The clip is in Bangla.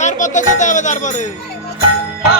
তারপর তো যেতে হবে তারপরে।